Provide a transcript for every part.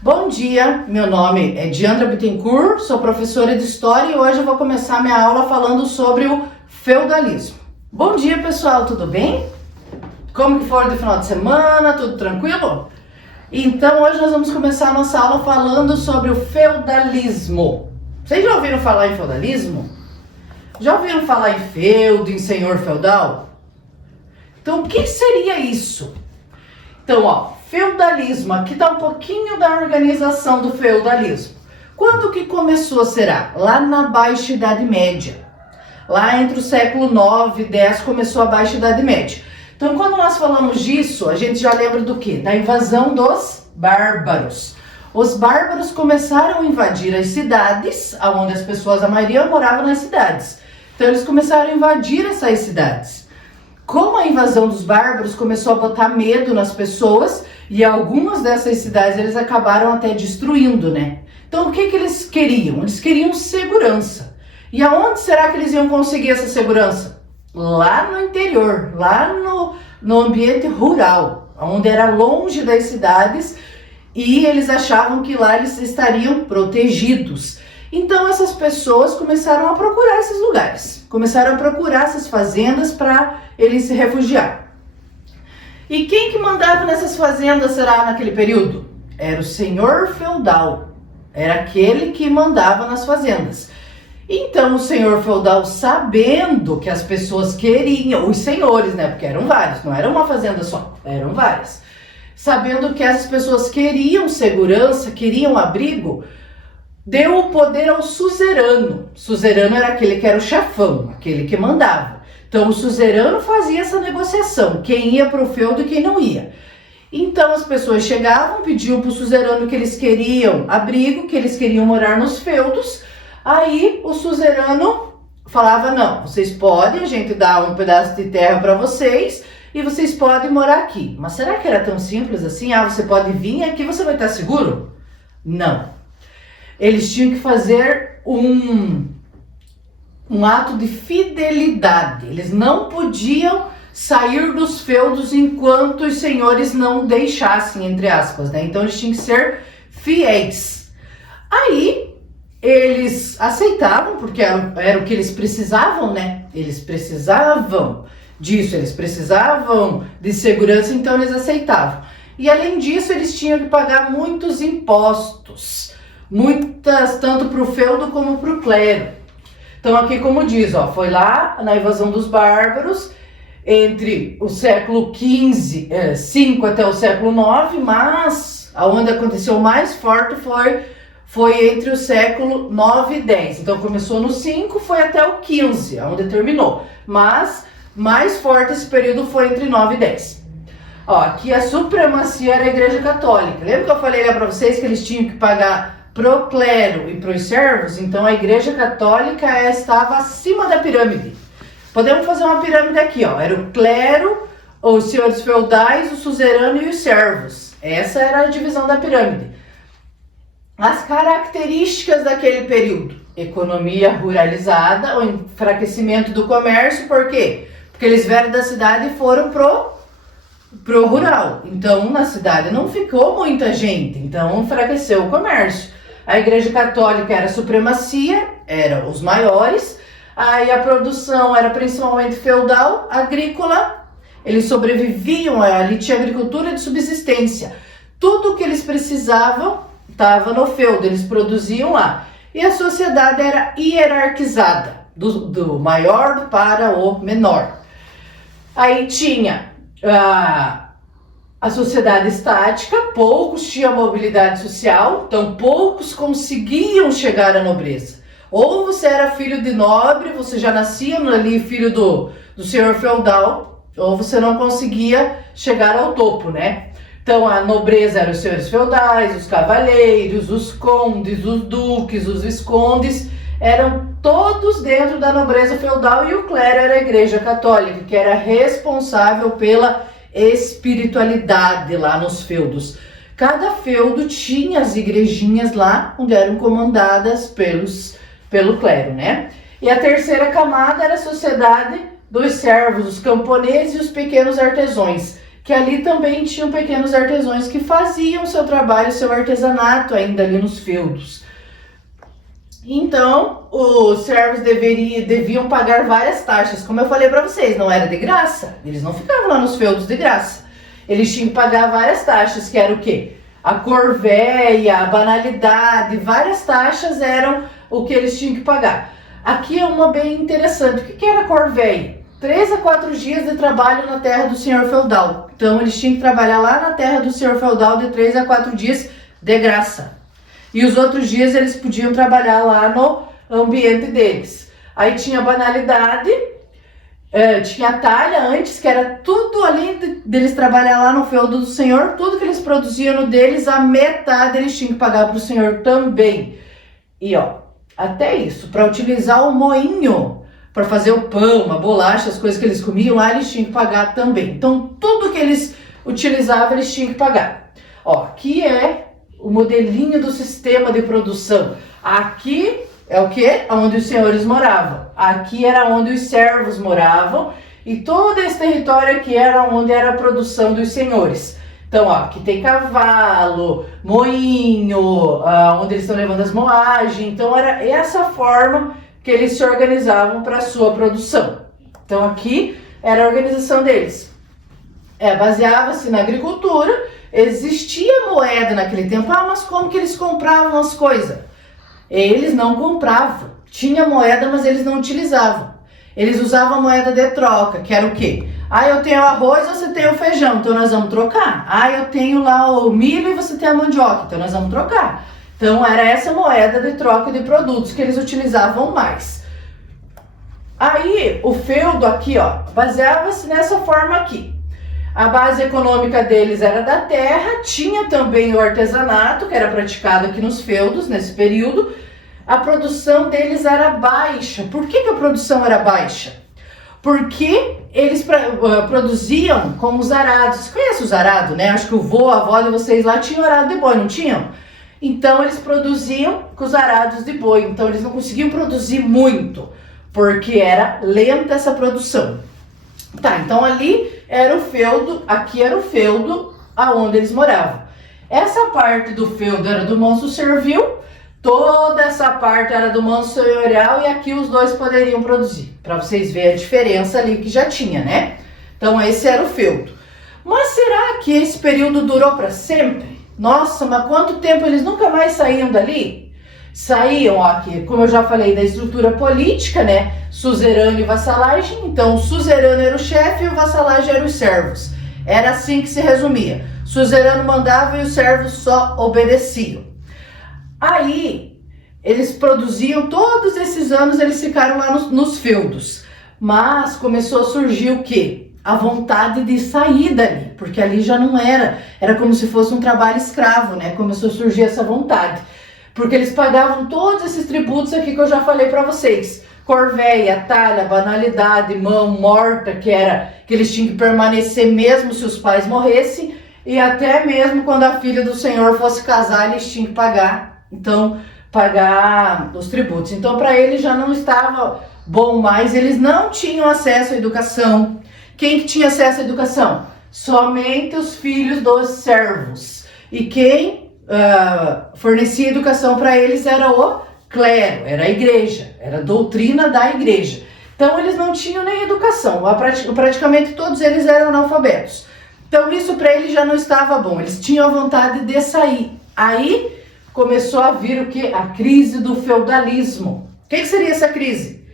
Bom dia, meu nome é Diandra Bittencourt, sou professora de História e hoje eu vou começar minha aula falando sobre o feudalismo. Bom dia pessoal, tudo bem? Como que foi de final de semana? Tudo tranquilo? Então hoje nós vamos começar a nossa aula falando sobre o feudalismo. Vocês já ouviram falar em feudalismo? Já ouviram falar em feudo, em senhor feudal? Então o que seria isso? Então, feudalismo, aqui dá um pouquinho da organização do feudalismo. Quando que começou, será? Lá na Baixa Idade Média. Lá entre o século 9 e 10 começou a Baixa Idade Média. Então, quando nós falamos disso, a gente já lembra do quê? Da invasão dos bárbaros. Os bárbaros começaram a invadir as cidades, onde as pessoas, a maioria, moravam nas cidades. Então, eles começaram a invadir essas cidades. Como a invasão dos bárbaros começou a botar medo nas pessoas, e algumas dessas cidades eles acabaram até destruindo, né? Então o que eles queriam? Eles queriam segurança. E aonde será que eles iam conseguir essa segurança? Lá no interior, lá no ambiente rural, onde era longe das cidades, e eles achavam que lá eles estariam protegidos. Então essas pessoas começaram a procurar esses lugares, começaram a procurar essas fazendas para eles se refugiar. E quem que mandava nessas fazendas será naquele período? Era o senhor feudal, era aquele que mandava nas fazendas. Então o senhor feudal, sabendo que as pessoas queriam, os senhores, né, porque eram vários, não era uma fazenda só, eram várias. Sabendo que essas pessoas queriam segurança, queriam abrigo, deu o poder ao suzerano. Suzerano era aquele que era o chefão, aquele que mandava. Então o suzerano fazia essa negociação, quem ia para o feudo e quem não ia. Então as pessoas chegavam, pediam para o suzerano que eles queriam abrigo, que eles queriam morar nos feudos. Aí o suzerano falava, não, vocês podem, a gente dá um pedaço de terra para vocês e vocês podem morar aqui. Mas será que era tão simples assim? Você pode vir aqui, você vai estar seguro? Não. Eles tinham que fazer um ato de fidelidade. Eles não podiam sair dos feudos enquanto os senhores não deixassem, entre aspas, né? Então eles tinham que ser fiéis. Aí eles aceitavam, porque era o que eles precisavam, né? Eles precisavam disso, eles precisavam de segurança, então eles aceitavam. E além disso, eles tinham que pagar muitos impostos. Muitas, tanto para o feudo como para o clero. Então aqui como diz, foi lá na invasão dos bárbaros, entre o século XV, 5 até o século 9, mas aonde aconteceu mais forte foi entre o século 9 e 10. Então começou no 5, foi até o 15, onde terminou. Mas mais forte esse período foi entre 9 e 10. Aqui a supremacia era a Igreja Católica. Lembra que eu falei lá para vocês que eles tinham que pagar pro clero e pros servos? Então a Igreja Católica estava acima da pirâmide. Podemos fazer uma pirâmide aqui, era o clero, os senhores feudais, o suzerano e os servos. Essa era a divisão da pirâmide. As características daquele período: economia ruralizada, o enfraquecimento do comércio. Por quê? Porque eles vieram da cidade e foram pro rural. Então na cidade não ficou muita gente, então enfraqueceu o comércio. A Igreja Católica era a supremacia, eram os maiores. Aí a produção era principalmente feudal, agrícola. Eles sobreviviam, ali tinha agricultura de subsistência. Tudo que eles precisavam estava no feudo, eles produziam lá. E a sociedade era hierarquizada, do maior para o menor. Aí tinha a sociedade estática, poucos tinham mobilidade social, então poucos conseguiam chegar à nobreza. Ou você era filho de nobre, você já nascia ali filho do senhor feudal, ou você não conseguia chegar ao topo, né? Então a nobreza eram os senhores feudais, os cavaleiros, os condes, os duques, os viscondes, eram todos dentro da nobreza feudal, e o clero era a Igreja Católica, que era responsável pela espiritualidade lá nos feudos. Cada feudo tinha as igrejinhas lá, onde eram comandadas pelo clero, né? E a terceira camada era a sociedade dos servos, os camponeses e os pequenos artesãos, que ali também tinham pequenos artesãos que faziam seu trabalho, seu artesanato ainda ali nos feudos. Então, os servos deviam pagar várias taxas. Como eu falei para vocês, não era de graça. Eles não ficavam lá nos feudos de graça. Eles tinham que pagar várias taxas, que era o quê? A corvéia, a banalidade, várias taxas eram o que eles tinham que pagar. Aqui é uma bem interessante. O que era a corvéia? 3 a 4 dias de trabalho na terra do senhor feudal. Então, eles tinham que trabalhar lá na terra do senhor feudal de 3 a 4 dias de graça. E os outros dias eles podiam trabalhar lá no ambiente deles. Aí tinha banalidade, tinha a talha antes, que era tudo além deles trabalhar lá no feudo do senhor, tudo que eles produziam no deles, a metade eles tinham que pagar para o senhor também. E até isso, para utilizar o moinho, para fazer o pão, a bolacha, as coisas que eles comiam lá, eles tinham que pagar também. Então, tudo que eles utilizavam, eles tinham que pagar. Aqui é o modelinho do sistema de produção. Aqui é o que? Onde os senhores moravam. Aqui era onde os servos moravam. E todo esse território aqui era onde era a produção dos senhores. Então, aqui tem cavalo, moinho, onde eles estão levando as moagens. Então, era essa forma que eles se organizavam para a sua produção. Então, aqui era a organização deles. Baseava-se na agricultura. Existia moeda naquele tempo, mas como que eles compravam as coisas? Eles não compravam. Tinha moeda, mas eles não utilizavam. Eles usavam moeda de troca, que era o quê? Eu tenho arroz, você tem o feijão, então nós vamos trocar. Eu tenho lá o milho e você tem a mandioca, então nós vamos trocar. Então era essa moeda de troca de produtos que eles utilizavam mais. Aí o feudo aqui, baseava-se nessa forma aqui. A base econômica deles era da terra, tinha também o artesanato, que era praticado aqui nos feudos, nesse período. A produção deles era baixa. Por que a produção era baixa? Porque eles produziam com os arados. Você conhece os arados, né? Acho que a avó de vocês lá tinha arado de boi, não tinham? Então, eles produziam com os arados de boi. Então, eles não conseguiam produzir muito, porque era lenta essa produção. Então ali era o feudo, aqui era o feudo aonde eles moravam. Essa parte do feudo era do manso servil, toda essa parte era do manso senhorial e aqui os dois poderiam produzir. Para vocês verem a diferença ali que já tinha, né? Então esse era o feudo. Mas será que esse período durou para sempre? Nossa, mas quanto tempo eles nunca mais saíam dali? Saíam aqui, como eu já falei, da estrutura política, né? Suzerano e vassalagem. Então, o suzerano era o chefe e o vassalagem eram os servos. Era assim que se resumia. O suzerano mandava e os servos só obedeciam. Aí, eles produziam, todos esses anos eles ficaram lá nos feudos. Mas começou a surgir o quê? A vontade de sair dali, porque ali já não era como se fosse um trabalho escravo, né? Começou a surgir essa vontade. Porque eles pagavam todos esses tributos aqui que eu já falei para vocês. Corvéia, talha, banalidade, mão morta, que eles tinham que permanecer mesmo se os pais morressem, e até mesmo quando a filha do senhor fosse casar, eles tinham que pagar os tributos. Então, para eles já não estava bom mais, eles não tinham acesso à educação. Quem que tinha acesso à educação? Somente os filhos dos servos. E quem fornecia educação para eles era o clero, era a igreja, era a doutrina da igreja. Então eles não tinham nem educação, praticamente todos eles eram analfabetos. Então isso para eles já não estava bom, eles tinham a vontade de sair. Aí começou a vir o que? A crise do feudalismo. O que seria essa crise?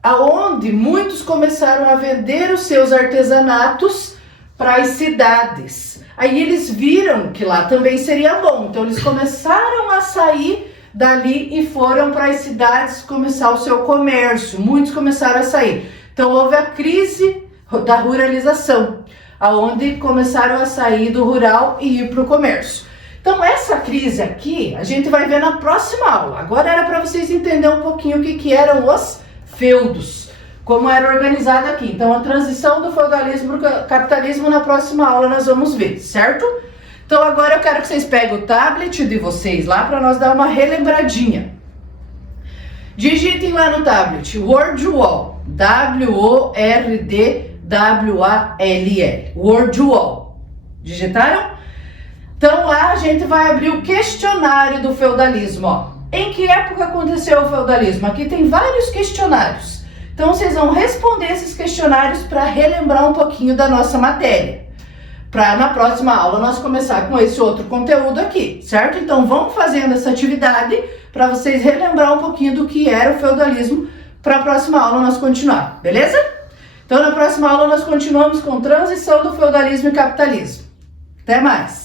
Aonde muitos começaram a vender os seus artesanatos para as cidades. Aí eles viram que lá também seria bom, então eles começaram a sair dali e foram para as cidades começar o seu comércio. Muitos começaram a sair. Então houve a crise da ruralização, aonde começaram a sair do rural e ir para o comércio. Então essa crise aqui a gente vai ver na próxima aula. Agora era para vocês entenderem um pouquinho o que eram os feudos, como era organizado aqui. Então a transição do feudalismo para o capitalismo na próxima aula nós vamos ver, certo? Então agora eu quero que vocês peguem o tablet de vocês lá para nós dar uma relembradinha. Digitem lá no tablet Wordwall, W-O-R-D-W-A-L-L, Wordwall. Digitaram? Então lá a gente vai abrir o questionário do feudalismo, ó. Em que época aconteceu o feudalismo? Aqui tem vários questionários. Então vocês vão responder esses questionários para relembrar um pouquinho da nossa matéria. Para na próxima aula nós começar com esse outro conteúdo aqui, certo? Então vamos fazendo essa atividade para vocês relembrar um pouquinho do que era o feudalismo, para a próxima aula nós continuar, beleza? Então na próxima aula nós continuamos com transição do feudalismo e capitalismo. Até mais!